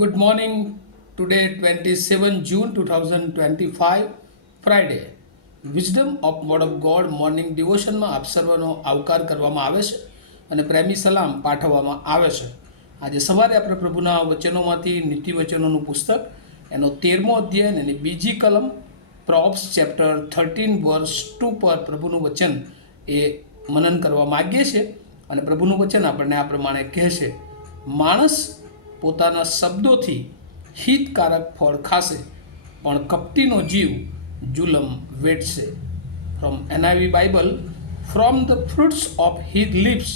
Good morning. Today, 27 June 2025, Friday. Wisdom of word of God morning ડિવોશનમાં આપ સર્વનો આવકાર કરવામાં આવે છે અને પ્રેમી સલામ પાઠવવામાં આવે છે. આજે સવારે આપણે પ્રભુના વચનોમાંથી નીતિ વચનોનું પુસ્તક એનો 13મો અધ્યાય અને એની બીજી કલમ પ્રોબ્સ ચેપ્ટર 13 વર્સ 2 પર પ્રભુનું વચન એ મનન કરવા માગીએ છીએ. અને પ્રભુનું વચન આપણને આ પ્રમાણે કહે છે, માણસ પોતાના શબ્દોથી હિતકારક ફળ ખાશે, પણ કપટીનો જીવ જુલમ વેઠશે. From NIV Bible, from the fruits of his lips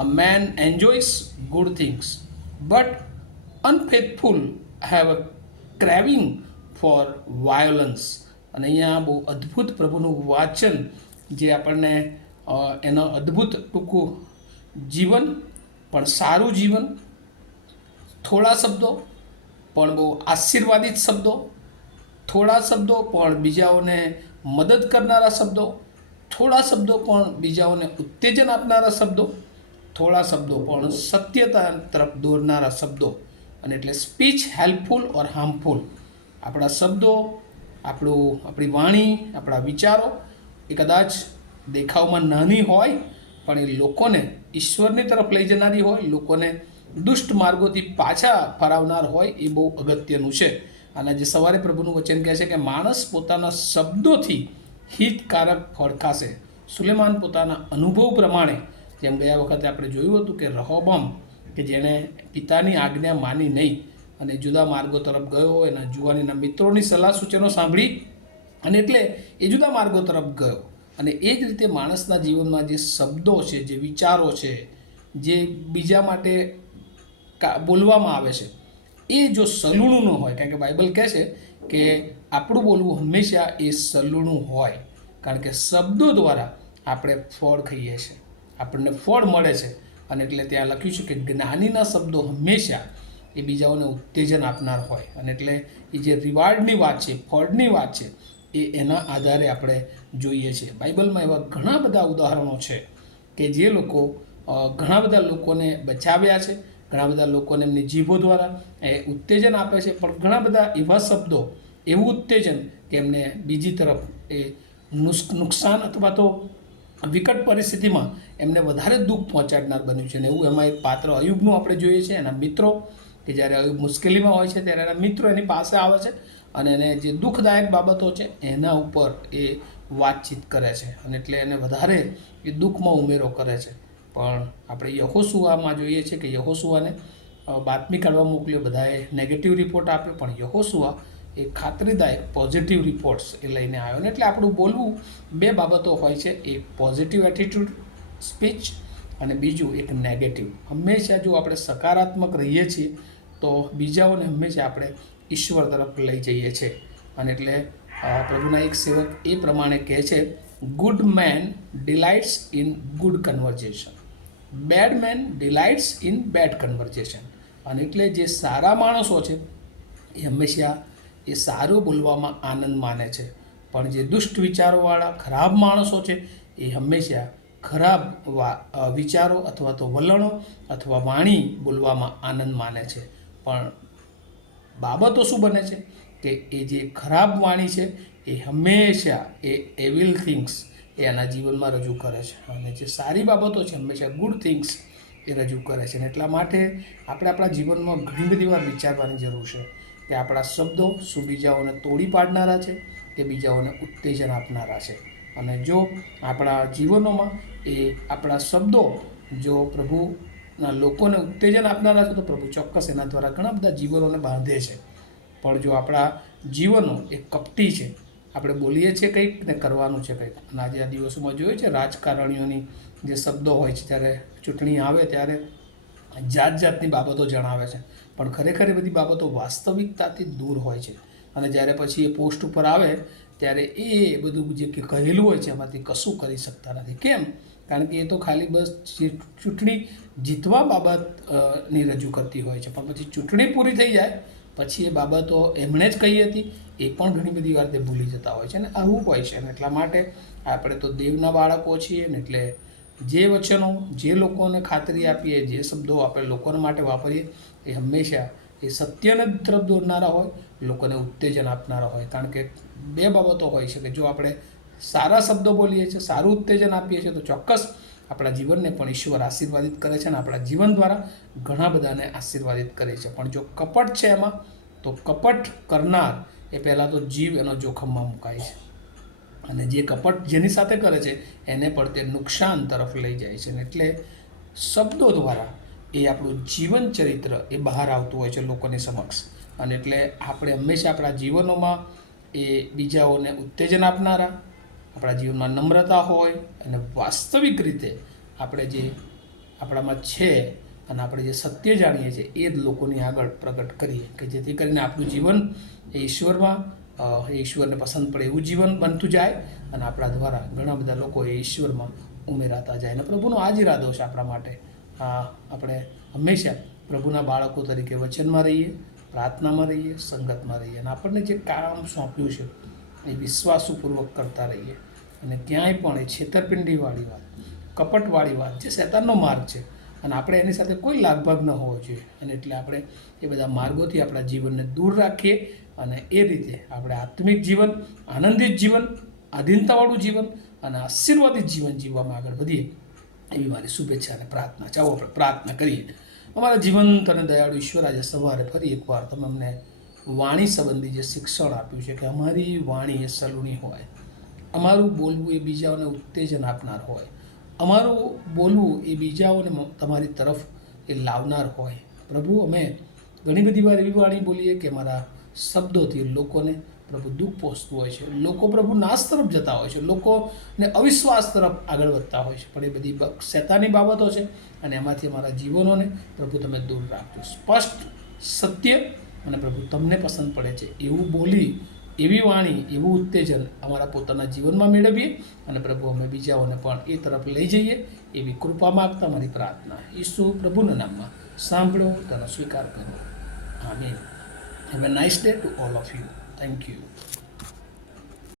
a man enjoys good things, but unfaithful have a craving for violence. અને અહીંયા બહુ અદ્ભુત પ્રભુનું વાચન જે આપણને એનો અદ્ભુત ટૂંકું જીવન, પણ સારું જીવન, થોડા શબ્દો પણ બહુ આશીર્વાદિત શબ્દો, થોડા શબ્દો પણ બીજાઓને મદદ કરનારા શબ્દો, થોડા શબ્દો પણ બીજાઓને ઉત્તેજન આપનારા શબ્દો, થોડા શબ્દો પણ સત્યતા તરફ દોરનારા શબ્દો. અને એટલે સ્પીચ હેલ્પફુલ ઓર હાર્મફુલ. આપણા શબ્દો, આપણી વાણી, આપણા વિચારો એ કદાચ દેખાવમાં નાની હોય, પણ એ લોકોને ઈશ્વરની તરફ લઈ જનારી હોય, લોકોને દુષ્ટ માર્ગોથી પાછા ફરાવનાર હોય, એ બહુ અગત્યનું છે. અને આજે સવારે પ્રભુનું વચન કહે છે કે માણસ પોતાના શબ્દોથી હિતકારક ફળ ખાશે. સુલેમાન પોતાના અનુભવ પ્રમાણે, જેમ ગયા વખતે આપણે જોયું હતું કે રહોબમ કે જેણે પિતાની આજ્ઞા માની નહીં અને જુદા માર્ગો તરફ ગયો, એના જુવાનીના મિત્રોની સલાહ સૂચનો સાંભળી અને એટલે એ જુદા માર્ગો તરફ ગયો. અને એ જ રીતે માણસના જીવનમાં જે શબ્દો છે, જે વિચારો છે, જે બીજા માટે બોલવામાં આવે છે, એ જો સલૂણું ન હોય, કારણ કે બાઇબલ કહે છે કે આપણું બોલવું હંમેશા એ સલૂણું હોય, કારણ કે શબ્દો દ્વારા આપણે ફળ ખાઈએ છીએ, આપણને ફળ મળે છે. અને એટલે ત્યાં લખ્યું છે કે જ્ઞાનીના શબ્દો હંમેશા એ બીજાઓને ઉત્તેજન આપનાર હોય. અને એટલે એ જે રિવાર્ડની વાત છે, ફળની વાત છે, એ એના આધારે આપણે જોઈએ છીએ. બાઇબલમાં એવા ઘણા બધા ઉદાહરણો છે કે જે લોકો ઘણા બધા લોકોને બચાવ્યા છે, ઘણા બધા લોકોને એમની જીભો દ્વારા એ ઉત્તેજન આપે છે, પણ ઘણા બધા એવા શબ્દો, એવું ઉત્તેજન કે એમને બીજી તરફ એ નુકસાન અથવા તો વિકટ પરિસ્થિતિમાં એમને વધારે દુઃખ પહોંચાડનાર બન્યું છે. અને એવું એમાં એક પાત્ર અયુબનું આપણે જોઈએ છીએ. એના મિત્રો કે જ્યારે અયુબ મુશ્કેલીમાં હોય છે ત્યારે એના મિત્રો એની પાસે આવે છે અને એને જે દુઃખદાયક બાબતો છે એના ઉપર એ વાતચીત કરે છે, અને એટલે એને વધારે એ દુઃખમાં ઉમેરો કરે છે. પણ આપણે યહોશુઆમાં જોઈએ છીએ કે યહોશુઆને બાતમી કાઢવા મોકલ્યો, બધાએ નેગેટિવ રિપોર્ટ આપ્યો, પણ યહોશુઆ એ ખાતરીદાયક પોઝિટિવ રિપોર્ટ્સ એ લઈને આવ્યો. ને એટલે આપણું બોલવું બે બાબતો હોય છે, એક પોઝિટિવ એટીટ્યૂડ સ્પીચ અને બીજું એક નેગેટિવ. હંમેશા જો આપણે સકારાત્મક રહીએ છીએ તો બીજાઓને હંમેશા આપણે ઈશ્વર તરફ લઈ જઈએ છીએ. અને એટલે પ્રભુના એક સેવક એ પ્રમાણે કહે છે, good man delights in good conversation, bad man delights in bad conversation. અને એટલે જે સારા માણસો છે એ હંમેશા એ સારું બોલવામાં આનંદ માને છે, પણ જે દુષ્ટ વિચારોવાળા ખરાબ માણસો છે એ હંમેશા ખરાબ વિચારો અથવા તો વલણો અથવા વાણી બોલવામાં આનંદ માને છે. પણ બાબતો શું બને છે કે એ જે ખરાબ વાણી છે એ હંમેશા એ એવિલ થિંગ્સ એ એના જીવનમાં રજૂ કરે છે, અને જે સારી બાબતો છે હંમેશા ગુડ થિંગ્સ એ રજૂ કરે છે. અને એટલા માટે આપણે આપણા જીવનમાં ઘણી બધી વાર વિચારવાની જરૂર છે કે આપણા શબ્દો શું બીજાઓને તોડી પાડનારા છે કે બીજાઓને ઉત્તેજન આપનારા છે. અને જો આપણા જીવનોમાં એ આપણા શબ્દો જો પ્રભુના લોકોને ઉત્તેજન આપનારા છે તો પ્રભુ ચોક્કસ એના દ્વારા ઘણા બધા જીવનોને બાંધે છે. પણ જો આપણા જીવનો એ કપટી છે, આપણે બોલીએ છીએ કંઈક ને કરવાનું છે કંઈક. અને આજે આ દિવસોમાં જોઈએ છે રાજકારણીઓની જે શબ્દો હોય છે, જ્યારે ચૂંટણી આવે ત્યારે જાત જાતની બાબતો જણાવે છે, પણ ખરેખર એ બધી બાબતો વાસ્તવિકતાથી દૂર હોય છે. અને જ્યારે પછી એ પોસ્ટ ઉપર આવે ત્યારે એ બધું જે કહેલું હોય છે એમાંથી કશું કરી શકતા નથી. કેમ? કારણ કે એ તો ખાલી બસ જે ચૂંટણી જીતવા બાબતની રજૂ કરતી હોય છે, પણ પછી ચૂંટણી પૂરી થઈ જાય પછી એ બાબતો એમણે જ કહી હતી એ પણ ઘણી બધી વાર તે ભૂલી જતા હોય છે. અને આવું હોય છે. અને એટલા માટે આપણે તો દેવના બાળકો છીએ ને, એટલે જે વચનો જે લોકોને ખાતરી આપીએ, જે શબ્દો આપણે લોકોને માટે વાપરીએ એ હંમેશા એ સત્યને તરફ દોરનારા હોય, લોકોને ઉત્તેજન આપનારા હોય. કારણ કે બે બાબતો હોય છે કે જો આપણે સારા શબ્દો બોલીએ છીએ, સારું ઉત્તેજન આપીએ છીએ, તો ચોક્કસ આપણા જીવનને પણ ઈશ્વર આશીર્વાદિત કરે છે અને આપણા જીવન દ્વારા ઘણા બધાને આશીર્વાદિત કરે છે. પણ જો કપટ છે એમાં, તો કપટ કરનાર એ પહેલાં તો જીવ એનો જોખમમાં મુકાય છે, અને જે કપટ જેની સાથે કરે છે એને પણ તે નુકસાન તરફ લઈ જાય છે. એટલે શબ્દો દ્વારા એ આપણું જીવન ચરિત્ર એ બહાર આવતું હોય છે લોકોની સમક્ષ. અને એટલે આપણે હંમેશા આપણા જીવનોમાં એ બીજાઓને ઉત્તેજન આપનારા, આપણા જીવનમાં નમ્રતા હોય અને વાસ્તવિક રીતે આપણે જે આપણામાં છે અને આપણે જે સત્ય જાણીએ છીએ એ જ લોકોની આગળ પ્રગટ કરીએ, કે જેથી કરીને આપણું જીવન એ ઈશ્વરમાં એ ઈશ્વરને પસંદ પડે એવું જીવન બનતું જાય અને આપણા દ્વારા ઘણા બધા લોકો એ ઈશ્વરમાં ઉમેરાતા જાય. અને પ્રભુનો આ જ ઈરાદો છે આપણા માટે. આપણે હંમેશા પ્રભુના બાળકો તરીકે વચનમાં રહીએ, પ્રાર્થનામાં રહીએ, સંગતમાં રહીએ, અને આપણને જે કામ સોંપ્યું છે એ વિશ્વાસપૂર્વક કરતા રહીએ. અને ક્યાંય પણ એ છેતરપિંડીવાળી વાત, કપટવાળી વાત જે શૈતાનનો માર્ગ છે અને આપણે એની સાથે કોઈ લાગભાગ ન હોવો જોઈએ. અને એટલે આપણે એ બધા માર્ગોથી આપણા જીવનને દૂર રાખીએ અને એ રીતે આપણે આત્મિક જીવન, આનંદિત જીવન, આધીનતાવાળું જીવન અને આશીર્વાદિત જીવન જીવવામાં આગળ વધીએ એવી મારી શુભેચ્છા અને પ્રાર્થના. ચાલો આપણે પ્રાર્થના કરીએ. અમારા જીવંત અને દયાળુ ઈશ્વર, આજે સવારે ફરી એકવાર તમે અમને વાણી સંબંધી જે શિક્ષણ આપ્યું છે કે અમારી વાણી એ સલૂણી હોય, અમારું બોલવું એ બીજાઓને ઉત્તેજન આપનાર હોય, અમારું બોલવું એ બીજાઓને તમારી તરફ એ લાવનાર હોય. પ્રભુ, અમે ઘણી બધી વાર એવી વાણી બોલીએ કે અમારા શબ્દોથી લોકોને પ્રભુ દુઃખ પહોંચતું હોય છે, લોકો પ્રભુ નાશ તરફ જતા હોય છે, લોકોને અવિશ્વાસ તરફ આગળ વધતા હોય છે. પણ એ બધી શૈતાની બાબતો છે અને એમાંથી અમારા જીવનોને પ્રભુ તમે દૂર રાખજો. સ્પષ્ટ, સત્ય અને પ્રભુ તમને પસંદ પડે છે એવું બોલી, એવી વાણી, એવું ઉત્તેજન અમારા પોતાના જીવનમાં મેળવીએ અને પ્રભુ અમે બીજાઓને પણ એ તરફ લઈ જઈએ એવી કૃપા માગતા મારી પ્રાર્થના ઈસુ પ્રભુના નામમાં સાંભળો, તેનો સ્વીકાર કરો. આમીન. Have a nice day to all of you. Thank you.